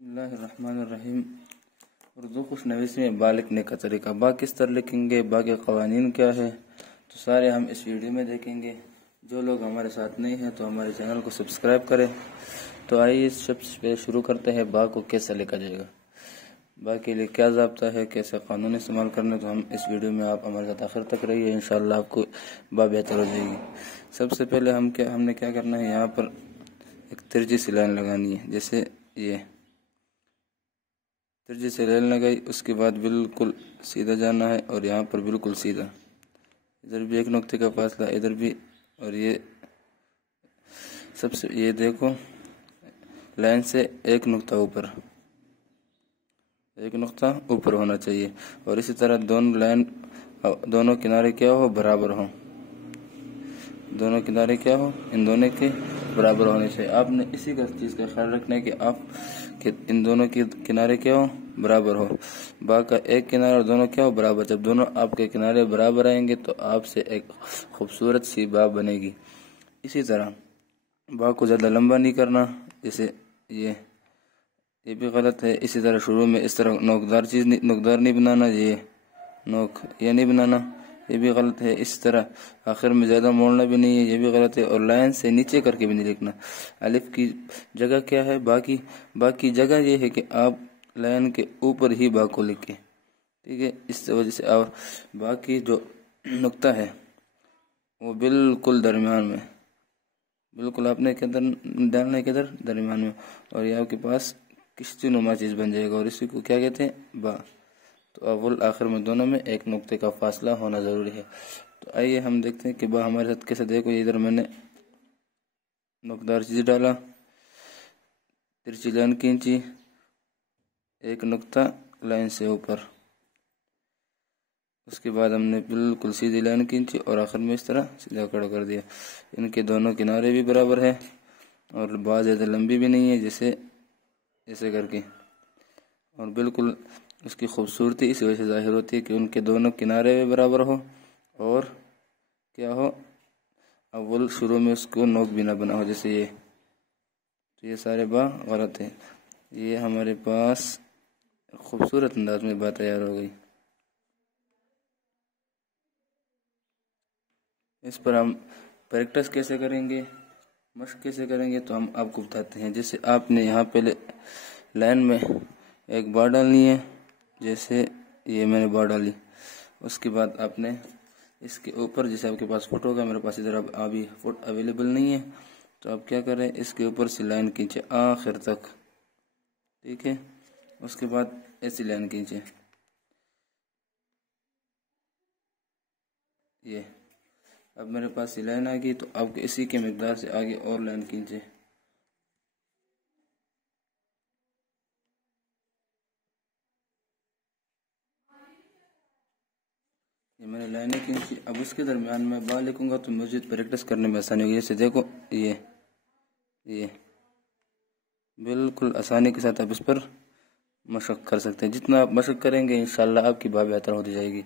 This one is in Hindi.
बिस्मिल्लाहिर्रहमानिर्रहीम। उर्दू खुशनवीसी में बा लिखने का तरीका, बा किस तरह लिखेंगे, बा के क़वानीन क्या है, तो सारे हम इस वीडियो में देखेंगे। जो लोग हमारे साथ नहीं हैं तो हमारे चैनल को सब्सक्राइब करें। तो आइए इस शब्द पे शुरू करते हैं, बा को कैसे लिखा जाएगा, बा के लिए क्या ज़ाब्ता है, कैसे कानून इस्तेमाल करना। तो हम इस वीडियो में आप हमारे साथ आखिर तक रहिए, इंशाअल्लाह आपको बा बेहतर हो जाएगी। सबसे पहले हमने क्या करना है, यहाँ पर एक तिरछी सी लाइन लगानी है। जैसे ये तिरछी से लाइन लगाई, उसके बाद बिल्कुल सीधा जाना है और यहाँ पर बिल्कुल सीधा, इधर भी एक नुक्ते का फासला, इधर भी। और ये सबसे ये देखो, लाइन से एक नुक्ता ऊपर होना चाहिए। और इसी तरह दोनों किनारे क्या हो, बराबर हो। दोनों किनारे क्या हो, इन दोनों के बराबर होने चाहिए। आपने इसी का चीज़ का ख्याल रखना है कि आप कि इन दोनों के किनारे क्या हो, बराबर हो। बा का एक किनारा और दोनों क्या हो, बराबर। जब दोनों आपके किनारे बराबर आएंगे तो आपसे एक खूबसूरत सी बा बनेगी। इसी तरह बा को ज़्यादा लंबा नहीं करना, जैसे ये भी गलत है। इसी तरह शुरू में इस तरह नोकदार नहीं बनाना, ये नहीं बनाना, ये भी गलत है। इस तरह आखिर में ज़्यादा मोड़ना भी नहीं है, ये भी गलत है। और लाइन से नीचे करके भी नहीं लिखना। अलिफ की जगह क्या है, बाकी जगह ये है कि आप लाइन के ऊपर ही बा को लिखें, ठीक है। इस वजह से और बाकी जो नुक्ता है वो बिल्कुल दरमियान में, बिल्कुल आपने किधर डालना है, किधर, दरमियान में। और ये आपके पास किश्ती नुमा चीज़ बन जाएगा। और इसी को क्या कहते हैं, बा। तो अव्वल आखिर में दोनों में एक नुक्ते का फासला होना ज़रूरी है। तो आइए हम देखते हैं कि बा हमारे साथ कैसे। देखो इधर मैंने नुकदार चीज़ डाला, तिरछी लाइन खींची, एक नुक्ता लाइन से ऊपर, उसके बाद हमने बिल्कुल सीधी लाइन खींची और आखिर में इस तरह सीधा खड़ा कर दिया। इनके दोनों किनारे भी बराबर है और बा ज़्यादा लंबी भी नहीं है, जैसे ऐसे करके। और बिल्कुल उसकी खूबसूरती इस वजह से ज़ाहिर होती है कि उनके दोनों किनारे भी बराबर हो और क्या हो, अव्वल शुरू में उसको नोक भी ना बना हो, जैसे ये। तो ये सारे बा गलत है। ये हमारे पास खूबसूरत अंदाज में बात तैयार हो गई। इस पर हम प्रैक्टिस कैसे करेंगे, मशक कैसे करेंगे, तो हम आपको बताते हैं। जैसे आपने यहाँ पहले लाइन में एक बार डालनी है, जैसे ये मैंने बार डाली। उसके बाद आपने इसके ऊपर, जैसे आपके पास फोटो का, मेरे पास इधर अभी फोटो अवेलेबल नहीं है, तो आप क्या करें, इसके ऊपर से लाइन खींचे आखिर तक, ठीक है। उसके बाद ऐसी लाइन खींचे, ये। अब मेरे पास ये लाइन आ गई, तो आपको इसी के मिकदार से आगे और लाइन खींचे, ये मैंने लाइनें खींची। अब उसके दरमियान में बा लिखूंगा तो मुझे प्रैक्टिस करने में आसानी होगी। जैसे देखो ये बिल्कुल आसानी के साथ आप इस पर मशक कर सकते हैं। जितना आप मशक करेंगे इंशाल्लाह आपकी बा बेहतर होती जाएगी।